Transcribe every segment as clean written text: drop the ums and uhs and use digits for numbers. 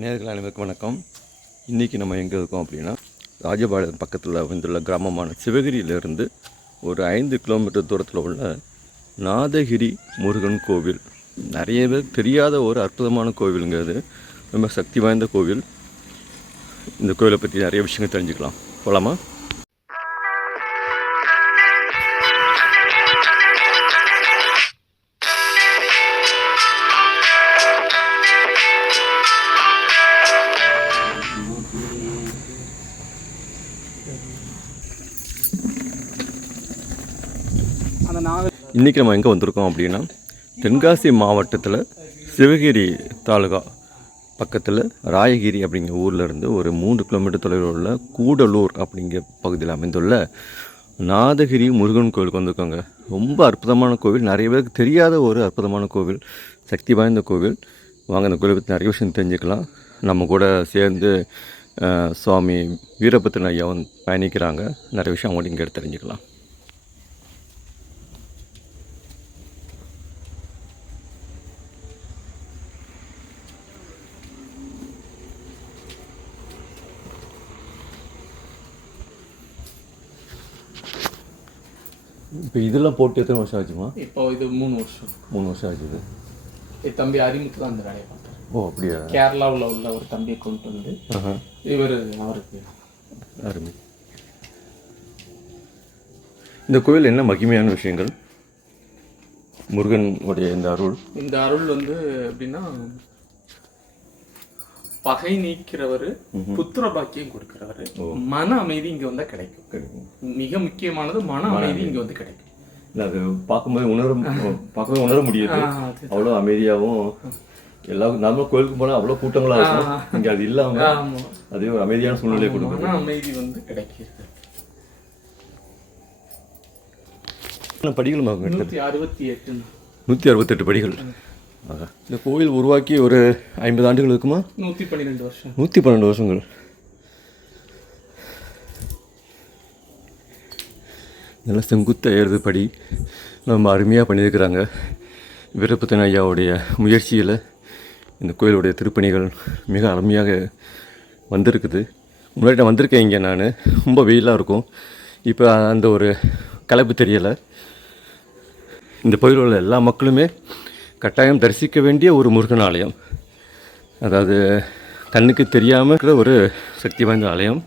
நேயர்கள் அனைவருக்கும் வணக்கம். இன்றைக்கி நம்ம எங்கே இருக்கோம் அப்படின்னா, ராஜபாளையம் பக்கத்தில் வந்துள்ள கிராமமான சிவகிரியிலிருந்து ஒரு 5 கிலோமீட்டர் தூரத்தில் உள்ள நாதகிரி முருகன் கோவில். நிறைய பேர் தெரியாத ஒரு அற்புதமான கோவிலுங்க. அது ரொம்ப சக்தி வாய்ந்த கோவில். இந்த கோவிலை பற்றி நிறைய விஷயங்கள் தெரிஞ்சுக்கலாம். போகலாமா? இன்றைக்கி நம்ம எங்கே வந்திருக்கோம் அப்படின்னா, தென்காசி மாவட்டத்தில் சிவகிரி தாலுகா பக்கத்தில் ராயகிரி அப்படிங்கிற ஊரில் இருந்து ஒரு 3 கிலோமீட்டர் தொலைவில் உள்ள கூடலூர் அப்படிங்கிற பகுதியில் அமைந்துள்ள நாதகிரி முருகன் கோவிலுக்கு வந்திருக்கோங்க. ரொம்ப அற்புதமான கோவில், நிறைய பேருக்கு தெரியாத ஒரு அற்புதமான கோவில், சக்தி வாய்ந்த கோவில். வாங்க இந்த கோவிலை பற்றி நிறைய விஷயம் தெரிஞ்சுக்கலாம். நம்ம கூட சேர்ந்து சுவாமி வீரபத்ரன் ஐயாவும் பயணிக்கிறாங்க. நிறைய விஷயம் அவங்கள்ட்ட இங்கே எடுத்து தெரிஞ்சுக்கலாம். இப்போ இதெல்லாம் போட்டு எத்தனை வருஷம் ஆச்சுமா? இப்போ இது 3 வருஷம். 3 வருஷம் ஆச்சுது. தம்பி அறிமுத்து தான் அந்த வேலையை பார்த்தார். ஓ அப்படியா? கேரளாவில் உள்ள ஒரு தம்பியை கொண்டு வந்து இவர் அவருக்கு அருமை. இந்த கோயில் என்ன மகிமையான விஷயங்கள்? முருகன் உடைய இந்த அருள் வந்து எப்படின்னா, பகை நீக்கிறவர், புத்திர பாக்கியம் கொடுக்கிறவர், மன அமைதி இங்க வந்தா கிடைக்கும். மிக முக்கியமானது மன அமைதி இங்க வந்து கிடைக்கும். அது பார்க்கும்போது உணர முடியுது. அவ்வளோ அமைதியாகவும் எல்லாருக்கும் நார்மலாக கோயிலுக்கு போனால் அவ்வளோ கூட்டங்களாக இருக்கும். இங்கே அது இல்லாமல் அதே ஒரு அமைதியான சூழ்நிலை கொடுக்கும். மன அமைதி வந்து கிடைக்கிறது. படிகள் 168. 168 படிகள். இந்த கோயில் உருவாக்கி ஒரு 50 ஆண்டுகள் இருக்குமா? 112 வருஷம். 112 வருஷங்கள். நல்லா செங்குத்த ஏறுது படி. ரொம்ப அருமையாக பண்ணியிருக்கிறாங்க. வீரபத்ரன் ஐயாவுடைய முயற்சியில் இந்த கோயிலுடைய திருப்பணிகள் மிக அருமையாக வந்திருக்குது. முன்னாடி நான் வந்திருக்கேன் இங்கே. நான் ரொம்ப வெயிலாக இருக்கும். இப்போ அந்த ஒரு கலப்பு தெரியலை. இந்த கோயிலில் உள்ள எல்லா மக்களுமே கட்டாயம் தரிசிக்க வேண்டிய ஒரு முருகன் ஆலயம். அதாவது கண்ணுக்கு தெரியாமல் இருக்கிற ஒரு சக்தி வாய்ந்த ஆலயம்.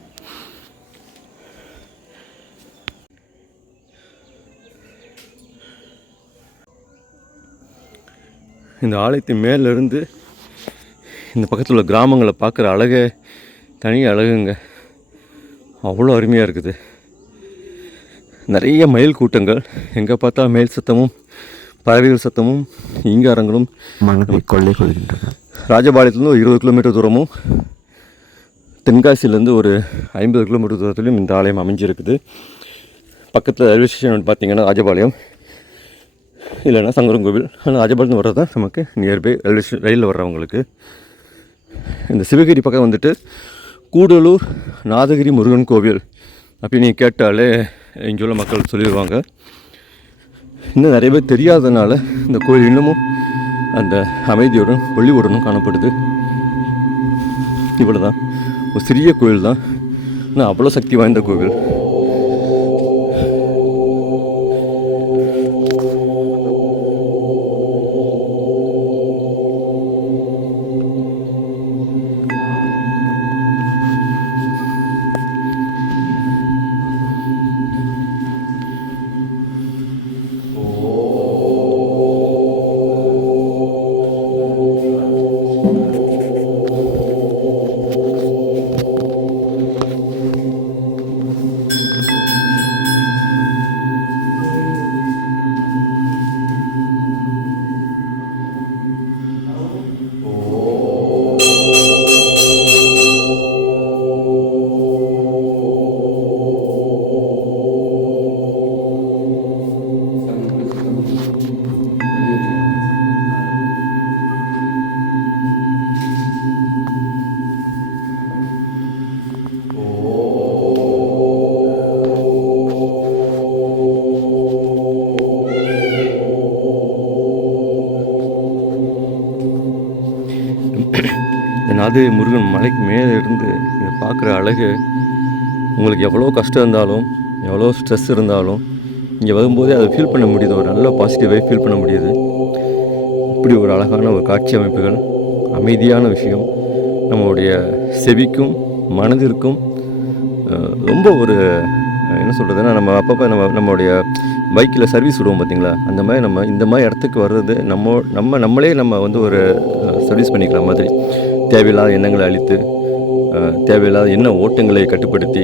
இந்த ஆலயத்தின் மேலிருந்து இந்த பக்கத்தில் உள்ள கிராமங்களை பார்க்குற அழகே தனி அழகுங்க. அவ்வளோ அருமையாக இருக்குது. நிறைய மயில் கூட்டங்கள், எங்கே பார்த்தா மயில் சத்தமும் பறவைகள் சத்தமும் ஈங்காரங்களும் மனதை கொள்ளை கொள்கின்றன. ராஜபாளையத்துலேருந்து ஒரு 20 கிலோமீட்டர் தூரமும், தென்காசிலேருந்து ஒரு 50 கிலோமீட்டர் தூரத்துலையும் இந்த ஆலயம் அமைஞ்சிருக்குது. பக்கத்தில் ரயில்வே ஸ்டேஷன் பார்த்திங்கன்னா ராஜபாளையம், இல்லைன்னா சங்கரங்கோவில். ஆனால் ராஜபாளையம் வர்றது தான் நமக்கு நியர்பை ரயிலில் வர்றவங்களுக்கு. இந்த சிவகிரி பக்கம் வந்துட்டு கூடலூர் நாதகிரி முருகன் கோவில் அப்படி நீங்கள் கேட்டாலே இங்கே உள்ள மக்கள் சொல்லிடுவாங்க. இன்னும் நிறைய பேர் தெரியாததுனால இந்த கோயில் இன்னமும் அந்த அமைதியுடன் ஒளிவுடனும் காணப்படுது. இவ்வளோ தான், ஒரு சிறிய கோயில் தான், ஆனால் அவ்வளோ சக்தி வாய்ந்த கோவில். அது முருகன் மலைக்கு மேலே இருந்து இதை பார்க்குற அழகு உங்களுக்கு எவ்வளோ கஷ்டம் இருந்தாலும் எவ்வளோ ஸ்ட்ரெஸ் இருந்தாலும் இங்கே வரும்போதே அதை ஃபீல் பண்ண முடியுது, ஒரு நல்ல பாசிட்டிவாக ஃபீல் பண்ண முடியுது. இப்படி ஒரு அழகான ஒரு காட்சி அமைப்புகள், அமைதியான விஷயம் நம்மளுடைய செவிக்கும் மனதிற்கும் ரொம்ப ஒரு என்ன சொல்கிறதுன்னா, நம்ம அப்பப்போ நம்மளுடைய பைக்கில் சர்வீஸ் விடுவோம் பார்த்திங்களா, அந்த மாதிரி நம்ம இந்த மாதிரி இடத்துக்கு வர்றது நம்மளே வந்து ஒரு சர்வீஸ் பண்ணிக்கலாம் மாதிரி. தேவையில்லாத எண்ணங்களை அழித்து தேவையில்லாத எண்ண ஓட்டங்களை கட்டுப்படுத்தி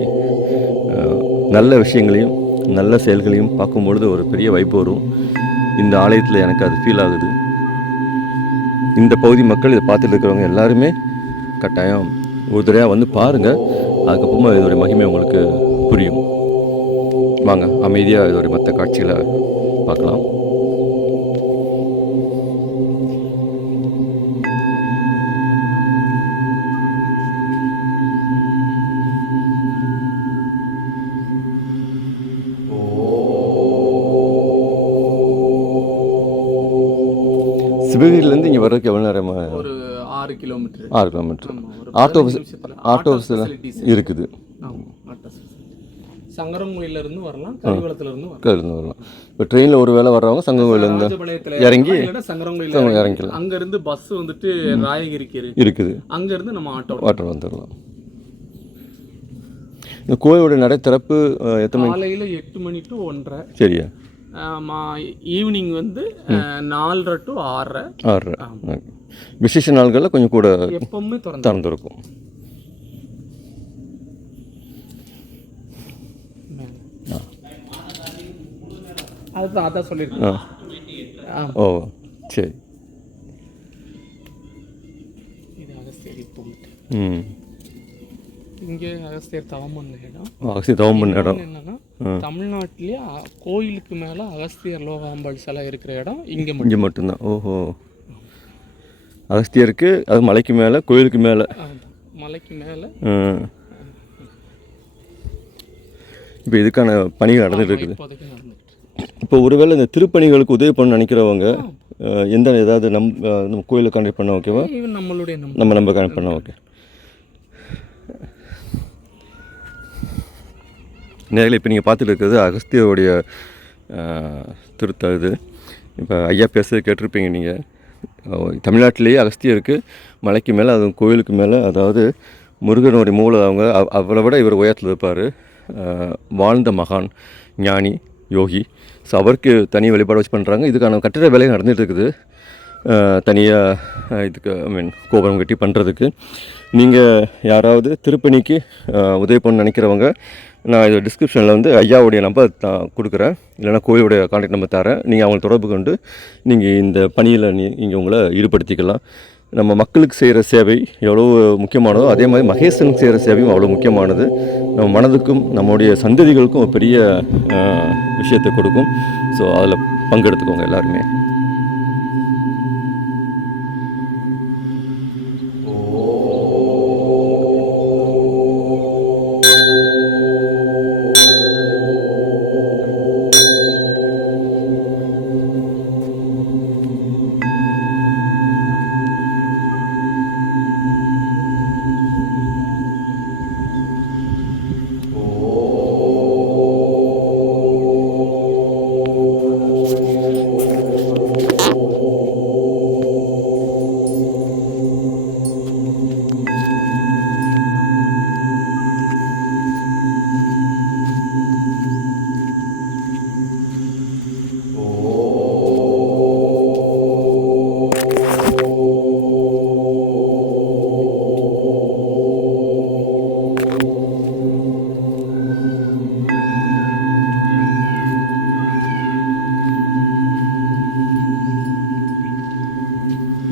நல்ல விஷயங்களையும் நல்ல செயல்களையும் பார்க்கும்பொழுது ஒரு பெரிய வைப்பு வரும். இந்த ஆலயத்தில் எனக்கு அது ஃபீல் ஆகுது. இந்த பகுதி மக்கள் இதை பார்த்துட்டு இருக்கிறவங்க எல்லாருமே கட்டாயம் ஒரு தடவையாக வந்து பாருங்கள். அதுக்கப்புறமா இதோடைய மகிமை உங்களுக்கு புரியும். வாங்க அமைதியாக இதோடைய மற்ற காட்சிகளை பார்க்கலாம். சிவகிரிலேருந்து இங்கே வர்றதுக்கு எவ்வளோ நேரம்? ஒரு 6 கிலோமீட்டர். 6 கிலோமீட்டர். ஆட்டோ இருக்குது. சங்கரங்கோயிலிருந்து வரலாம், கரிவலத்திலிருந்து வரலாம். இப்போ ட்ரெயினில் ஒரு வேளை வர்றவங்க சங்கரங்கோயிலேருந்து இறங்கி சங்கரங்கோயில் இறங்கிக்கலாம். அங்கேருந்து பஸ் வந்துட்டு ராயகிரிக்கு இருக்குது. அங்கேருந்து நம்ம ஆட்டோ வந்துடலாம். இந்த கோயிலோட நடை திறப்பு எத்தனை? காலையில் 8 மணி to 1:30. சரியா? ஈவினிங் வந்து 4:30 to 6:30. விசேஷ நாள்களில் கொஞ்சம் கூட எப்பவுமே திறந்துருக்கும். அதான் சொல்லியிருக்கேன். ஓ சரி. இது அகஸ்தியர் இங்கே அகஸ்தியர் தவம் பண்ண இடம். அகஸ்தியர் தவம் பண்ண இடம் என்னன்னா, தமிழ்நாட்டிலேயே கோயிலுக்கு மேலே அகஸ்தியர் லோகாம்பாள் சிலை இருக்கிற இடம் இங்கே மட்டும்தான். ஓஹோ. அகஸ்தியருக்கு அது மலைக்கு மேலே, கோயிலுக்கு மேலே. மலைக்கு மேலே. இப்போ இதுக்கான பணிகள் நடந்துட்டு இருக்குது. இப்போ ஒருவேளை இந்த திருப்பணிகளுக்கு உதவி பண்ண நினைக்கிறவங்க ஏதாவது நம்ம கோயிலை கான்டாக்ட் பண்ண ஓகேவா? நம்ம கான்டாக்ட் பண்ண ஓகே. நேரில் இப்போ நீங்கள் பார்த்துட்டு இருக்கிறது அகஸ்தியருடைய திருத்தம். இது இப்போ ஐயா பேசுறது கேட்டிருப்பீங்க நீங்கள். தமிழ்நாட்டிலேயே அகஸ்தியருக்கு மலைக்கு மேலே, அதுவும் கோயிலுக்கு மேலே, அதாவது முருகனுடைய மூளை அவங்க அவளை விட இவர் உயரத்தில் இருப்பார். வாழ்ந்த மகான், ஞானி, யோகி. ஸோ அவருக்கு தனி வழிபாடு வச்சு பண்ணுறாங்க. இதுக்கான கட்டிட வேலை நடந்துகிட்டு இருக்குது. தனியாக இதுக்கு கோபுரம் கட்டி பண்ணுறதுக்கு. நீங்கள் யாராவது திருப்பணிக்கு உதவி பண்ண நினைக்கிறவங்க, நான் இது டிஸ்கிரிப்ஷனில் வந்து ஐயாவுடைய நம்பர் கொடுக்குறேன், இல்லைனா கோயிலுடைய கான்டாக்ட் நம்பர் தரேன். நீங்கள் அவங்களை தொடர்பு கொண்டு நீங்கள் இந்த பணியில் நீங்கள் உங்களை ஈடுபடுத்திக்கலாம். நம்ம மக்களுக்கு செய்கிற சேவை எவ்வளோ முக்கியமானதோ, அதே மாதிரி மகேசனுக்கு செய்கிற சேவையும் அவ்வளோ முக்கியமானது. நம்ம மனதுக்கும் நம்முடைய சந்ததிகளுக்கும் ஒரு பெரிய விஷயத்தை கொடுக்கும். ஸோ அதில் பங்கெடுத்துக்கோங்க எல்லாருமே.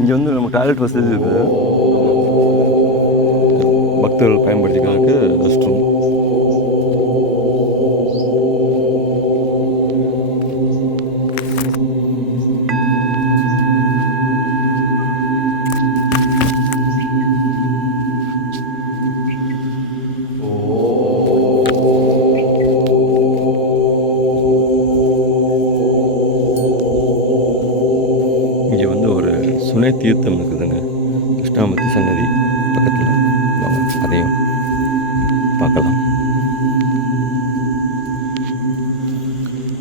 இங்கே வந்து நம்ம டாய்லெட் வசதி இருக்குது. பக்தர்கள் பயன்படுத்திக்கிறதுக்கு ரெஸ்ட் ரூம். சுனை தீர்த்தம் இருக்குதுங்க. கிருஷ்ணாமூர்த்தி சன்னதி பக்கத்தில் பார்க்கலாம்.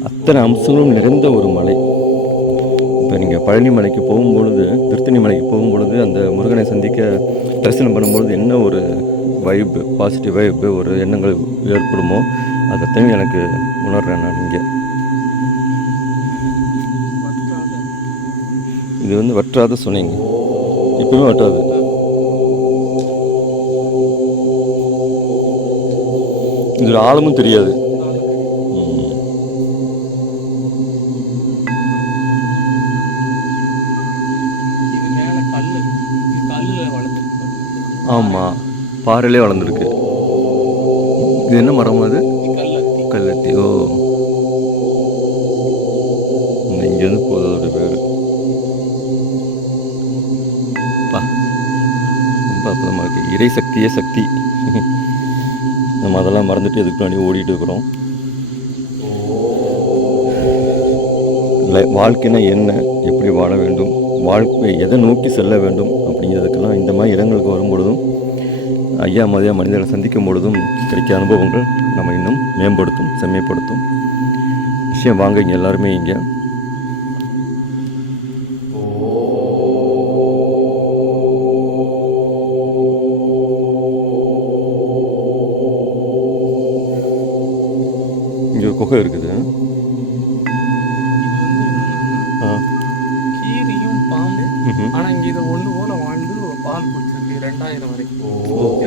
அத்தனை அம்சங்களும் நிறைந்த ஒரு மலை. இப்போ நீங்கள் பழனி மலைக்கு போகும்பொழுது, திருத்தணி மலைக்கு போகும்பொழுது, அந்த முருகனை சந்திக்க தரிசனம் பண்ணும்பொழுது என்ன ஒரு வைப்பு, பாசிட்டிவ் வைப்பு, ஒரு எண்ணங்கள் ஏற்படுமோ அதைத்தான் எனக்கு உணர்றேன் நான் இங்கே. இது வந்து வற்றாத சொன்னீங்க, இப்பவுமே வற்றாது. இது ஆழமும் தெரியாது. ஆமாம், பாறையிலே வளர்ந்துருக்கு. இது என்ன மரம் அது? கல்லத்தி. ஓ, இங்கேருந்து போதோட பேர் ரொம்ப அற்புதமாக இருக்குது. இறை சக்தியே சக்தி. நம்ம அதெல்லாம் மறந்துட்டு இதுக்கு முன்னாடி ஓடிட்டு இருக்கிறோம். வாழ்க்கைனா என்ன, எப்படி வாழ வேண்டும், வாழ்க்கை எதை நோக்கி செல்ல வேண்டும் அப்படிங்கிறதுக்கெல்லாம் இந்த மாதிரி இடங்களுக்கு வரும்பொழுதும், ஐயா மதியா மனிதர்களை சந்திக்கும் பொழுதும் கிடைக்கிற அனுபவங்கள் நம்ம இன்னும் மேம்படுத்தும், செம்மைப்படுத்தும் விஷயம். வாங்க இங்கே எல்லாருமே இங்கே இங்கே ஒரு குகை இருக்குது. கீரியும் பாம்பு. ஆனா இங்க இது ஒண்ணு போல வாழ்ந்து பால் குடிச்சிருக்கு 2000 வரைக்கும்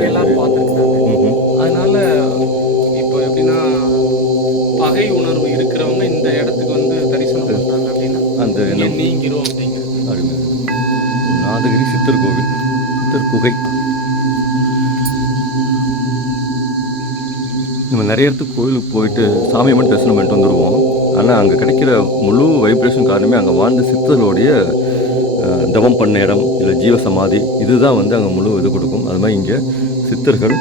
எல்லாரும் பார்த்துருக்காங்க. அதனால இப்போ எப்படின்னா பகை உணர்வு இருக்கிறவங்க இந்த இடத்துக்கு வந்து தரிசனம் பண்றாங்க அப்படின்னா அந்த நீங்கிறோம் அப்படிங்கிறது. அருமை. நாதகிரி சித்தர் கோவில், சித்தர் குகை. நம்ம நிறைய இடத்துக்கு கோவிலுக்கு போயிட்டு சாமியை மட்டும் தரிசனம் பண்ணிட்டு வந்துடுவோம். ஆனால் அங்கே கிடைக்கிற முழு வைப்ரேஷன் காரணமே அங்கே வாழ்ந்த சித்தர்களுடைய தவம் பண்ண இடம், இல்லை ஜீவசமாதி, இதுதான் வந்து அங்கே முழு இது கொடுக்கும். அது மாதிரி இங்கே சித்தர்கள்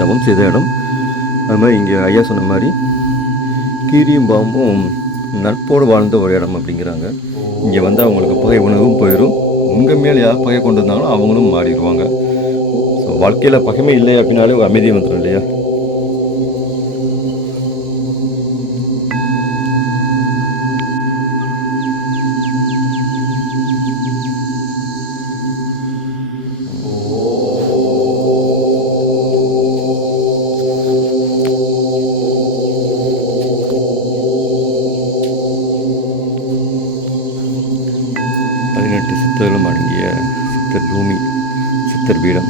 தவம் செய்த இடம். அது மாதிரி இங்கே ஐயா சொன்ன மாதிரி கீரியும் பாம்பும் நட்போடு வாழ்ந்த ஒரு இடம் அப்படிங்கிறாங்க. இங்கே வந்து அவங்களுக்கு பகை உணவும் போயிடும். உங்கள் மேலே யார் பகை கொண்டு இருந்தாங்களோ அவங்களும் மாறிடுவாங்க. ஸோ வாழ்க்கையில் பகைமை இல்லை அப்படின்னாலே ஒரு அமைதி வந்துடும் இல்லையா? சித்தர்களும் அடங்கிய சித்தர் பூமி, சித்தர் பீடம்.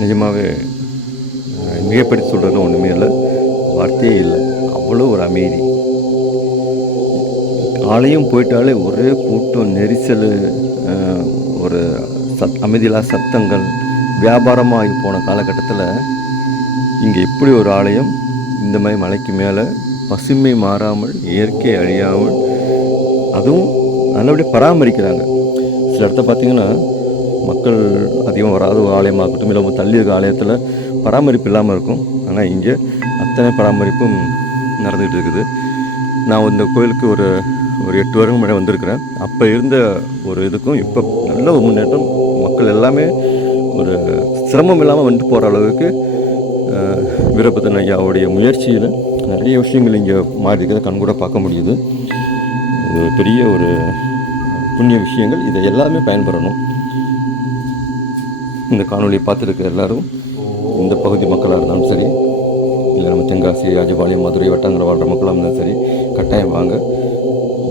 நிஜமாகவே மிகப்படுத்தி சொல்கிறதுல ஒன்றுமே இல்லை, வார்த்தையே இல்லை. அவ்வளோ ஒரு அமைதி. ஆலயம் போயிட்டாலே ஒரே கூட்டம், நெரிசல், ஒரு அமைதியில்லா சத்தங்கள். வியாபாரமாகி போன காலகட்டத்தில் இங்கே இப்படி ஒரு ஆலயம், இந்த மாதிரி மலைக்கு மேலே பசுமை மாறாமல், இயற்கை அழியாமல், அதுவும் நல்லபடியாக பராமரிக்கிறாங்க. சில இடத்த பார்த்திங்கன்னா மக்கள் அதிகம் வராத ஒரு ஆலயமாகட்டும், இல்லை தள்ளி இருக்க ஆலயத்தில் பராமரிப்பு இல்லாமல் இருக்கும். ஆனால் இங்கே அத்தனை பராமரிப்பும் நடந்துகிட்டு இருக்குது. நான் இந்த கோயிலுக்கு ஒரு 8 வருடம் முன்னாடி வந்திருக்கிறேன். அப்போ இருந்த ஒரு இதுக்கும் இப்போ நல்ல ஒரு முன்னேற்றம். மக்கள் எல்லாமே ஒரு சிரமம் இல்லாமல் வந்துட்டு போகிற அளவுக்கு வீரபத்ரன் ஐயாவுடைய முயற்சியில் நிறைய விஷயங்கள் இங்கே மாறி இருக்கிறத கண்கூட பார்க்க முடியுது. இது ஒரு பெரிய ஒரு புண்ணிய விஷயங்கள். இதை எல்லாமே பயன்பெறணும். இந்த காணொலியை பார்த்துருக்க எல்லாரும் இந்த பகுதி மக்களாக இருந்தாலும் சரி, இல்லை நம்ம தென்காசி, ராஜபாளையம், மதுரை வட்டாந்திர வாழ்கிற மக்களாக இருந்தாலும் சரி, கட்டாயம் வாங்க.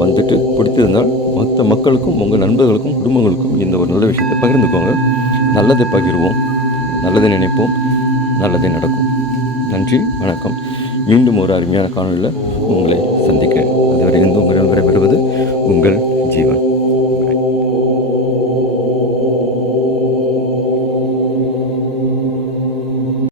வந்துட்டு பிடித்திருந்தால் மற்ற மக்களுக்கும், உங்கள் நண்பர்களுக்கும், குடும்பங்களுக்கும் இந்த ஒரு நல்ல விஷயத்தை பகிர்ந்துக்கோங்க. நல்லதை பகிர்வோம், நல்லதை நினைப்போம், நல்லதே நடக்கும். நன்றி, வணக்கம். மீண்டும் ஒரு அருமையான காணொலியில் உங்களை சந்திக்கிறேன்.